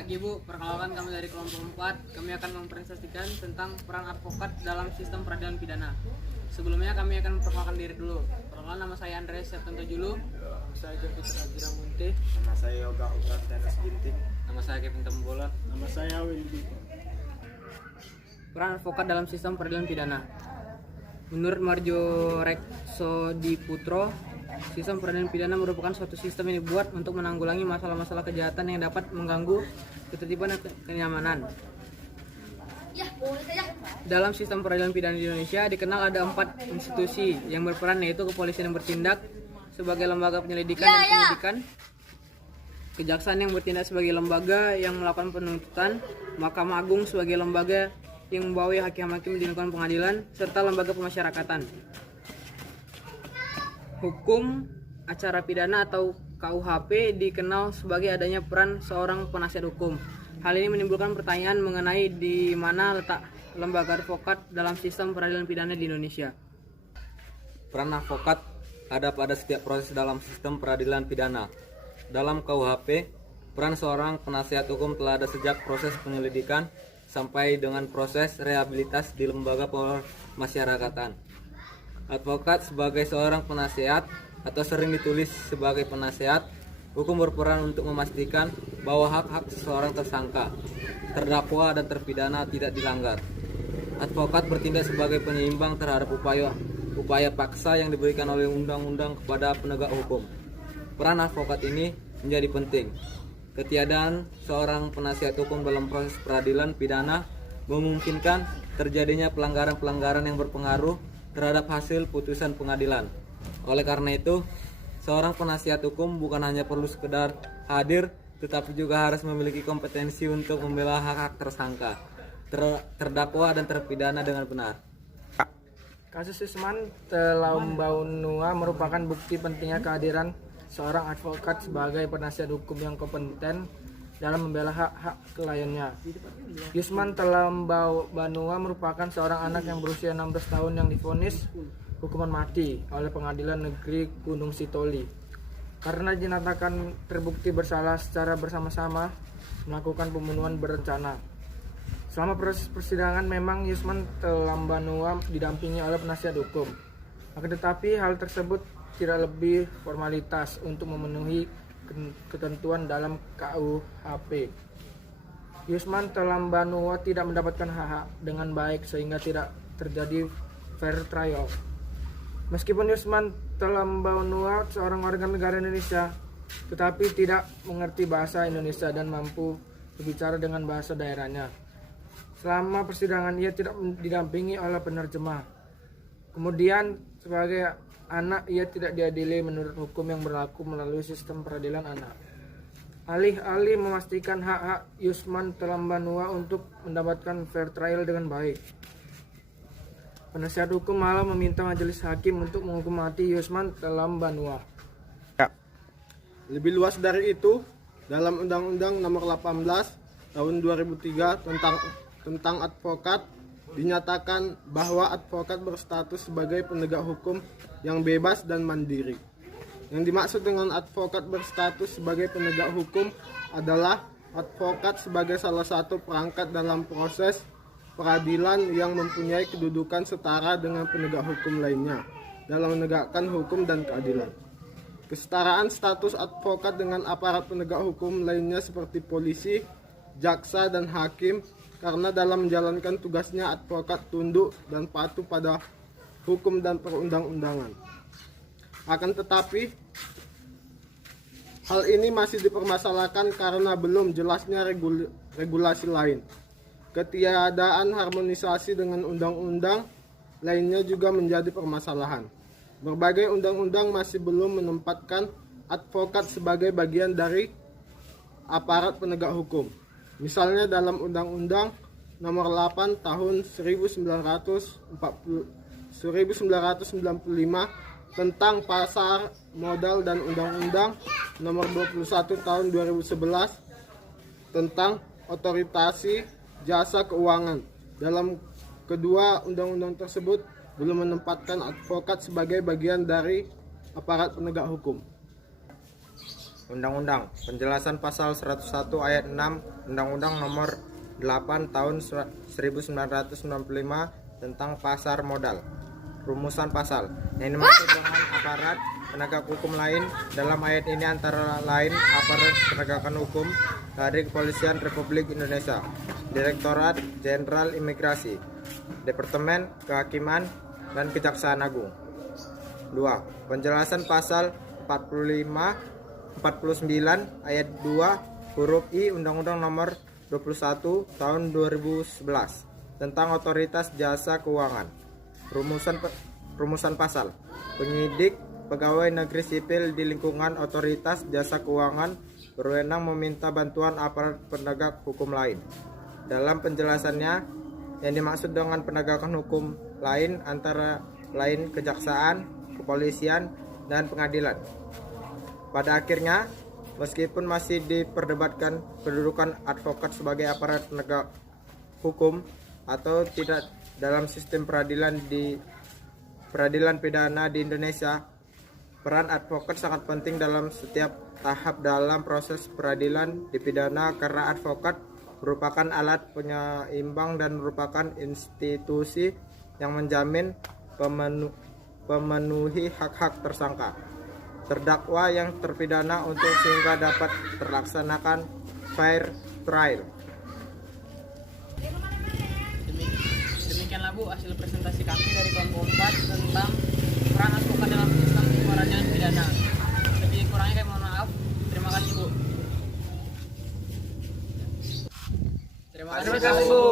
pagi Bu, perkenalkan kami dari kelompok 4. Kami akan mempresentasikan tentang peran advokat dalam sistem peradilan pidana. Sebelumnya kami akan memperkenalkan diri dulu. Perkenalkan, nama saya Andres Septento Julu. Nama saya Jovita Azira Munti. Nama saya Yoga Utar Tenas Ginting. Nama saya Kevin Tembolon. Nama saya Wildy. Peran advokat dalam sistem peradilan pidana. Menurut Marjo Rekso Diputro, sistem peradilan pidana merupakan suatu sistem yang dibuat untuk menanggulangi masalah-masalah kejahatan yang dapat mengganggu ketertiban dan kenyamanan. Dalam sistem peradilan pidana di Indonesia dikenal ada 4 institusi yang berperan, yaitu kepolisian yang bertindak sebagai lembaga penyelidikan dan penyidikan, kejaksaan yang bertindak sebagai lembaga yang melakukan penuntutan, Mahkamah Agung sebagai lembaga yang membawahi hakim-hakim di lingkungan pengadilan, serta lembaga pemasyarakatan. Hukum acara pidana atau KUHP dikenal sebagai adanya peran seorang penasihat hukum. Hal ini menimbulkan pertanyaan mengenai di mana letak lembaga advokat dalam sistem peradilan pidana di Indonesia. Peran advokat ada pada setiap proses dalam sistem peradilan pidana. Dalam KUHP, peran seorang penasihat hukum telah ada sejak proses penyelidikan sampai dengan proses rehabilitas di lembaga pemasyarakatan. Advokat sebagai seorang penasihat atau sering ditulis sebagai penasihat hukum berperan untuk memastikan bahwa hak-hak seseorang tersangka, terdakwa dan terpidana tidak dilanggar. Advokat bertindak sebagai penyeimbang terhadap upaya paksa yang diberikan oleh undang-undang kepada penegak hukum. Peran advokat ini menjadi penting. Ketiadaan seorang penasihat hukum dalam proses peradilan pidana memungkinkan terjadinya pelanggaran-pelanggaran yang berpengaruh terhadap hasil putusan pengadilan. Oleh karena itu, seorang penasihat hukum bukan hanya perlu sekedar hadir, tetapi juga harus memiliki kompetensi untuk membela hak-hak tersangka, terdakwa dan terpidana dengan benar. Kasus Yusman Telambaunua merupakan bukti pentingnya kehadiran seorang advokat sebagai penasihat hukum yang kompeten dalam membela hak-hak kliennya. Yusman Telambaunua merupakan seorang anak yang berusia 16 tahun yang divonis hukuman mati oleh Pengadilan Negeri Gunung Sitoli karena dinyatakan terbukti bersalah secara bersama-sama melakukan pembunuhan berencana. Selama proses persidangan memang Yusman Telambaunua didampingi oleh penasihat hukum. Akan tetapi hal tersebut tidak lebih formalitas untuk memenuhi ketentuan dalam KUHP. Yusman Telambaunua tidak mendapatkan hak-hak dengan baik sehingga tidak terjadi fair trial. Meskipun Yusman Telambaunua seorang warga negara Indonesia, tetapi tidak mengerti bahasa Indonesia dan mampu berbicara dengan bahasa daerahnya. Selama persidangan ia tidak didampingi oleh penerjemah. Kemudian sebagai anak ia tidak diadili menurut hukum yang berlaku melalui sistem peradilan anak. Alih-alih memastikan hak-hak Yusman Telambaunua untuk mendapatkan fair trial dengan baik, penasihat hukum malah meminta majelis hakim untuk menghukum mati Yusman Telambaunua. Lebih luas dari itu, dalam Undang-Undang Nomor 18 Tahun 2003 tentang advokat dinyatakan bahwa advokat berstatus sebagai penegak hukum yang bebas dan mandiri. Yang dimaksud dengan advokat berstatus sebagai penegak hukum adalah advokat sebagai salah satu perangkat dalam proses peradilan yang mempunyai kedudukan setara dengan penegak hukum lainnya dalam menegakkan hukum dan keadilan. Kesetaraan status advokat dengan aparat penegak hukum lainnya seperti polisi, jaksa, dan hakim karena dalam menjalankan tugasnya advokat tunduk dan patuh pada hukum dan perundang-undangan. Akan tetapi, hal ini masih dipermasalahkan karena belum jelasnya regulasi lain. Ketiadaan harmonisasi dengan undang-undang lainnya juga menjadi permasalahan. Berbagai undang-undang masih belum menempatkan advokat sebagai bagian dari aparat penegak hukum. Misalnya dalam Undang-Undang Nomor 8 Tahun 1995 tentang pasar modal dan Undang-Undang Nomor 21 Tahun 2011 tentang otorisasi jasa keuangan. Dalam kedua undang-undang tersebut belum menempatkan advokat sebagai bagian dari aparat penegak hukum. Undang-Undang, penjelasan pasal 101 ayat 6 Undang-Undang Nomor 8 Tahun 1995 tentang Pasar Modal. Rumusan pasal yang dimaksud dengan aparat penegak hukum lain dalam ayat ini antara lain aparat penegakan hukum dari Kepolisian Republik Indonesia, Direktorat Jenderal Imigrasi, Departemen Kehakiman, dan Kejaksaan Agung. 2. Penjelasan pasal 49 ayat 2 huruf I Undang-Undang Nomor 21 Tahun 2011 tentang Otoritas Jasa Keuangan. Rumusan pasal. Penyidik pegawai negeri sipil di lingkungan Otoritas Jasa Keuangan berwenang meminta bantuan aparat penegak hukum lain. Dalam penjelasannya, yang dimaksud dengan penegakan hukum lain antara lain kejaksaan, kepolisian, dan pengadilan. Pada akhirnya, meskipun masih diperdebatkan kedudukan advokat sebagai aparat penegak hukum atau tidak dalam sistem peradilan pidana di Indonesia, peran advokat sangat penting dalam setiap tahap dalam proses peradilan di pidana karena advokat merupakan alat penyeimbang dan merupakan institusi yang menjamin pemenuhi hak-hak tersangka terdakwa yang terpidana untuk sehingga dapat terlaksanakan fair trial. Demikianlah Bu hasil presentasi kami dari kelompok 4 tentang peran advokat dalam sistem peradilan pidana. Lebih kurangnya kami mohon maaf. Terima kasih Bu. Terima kasih Bu.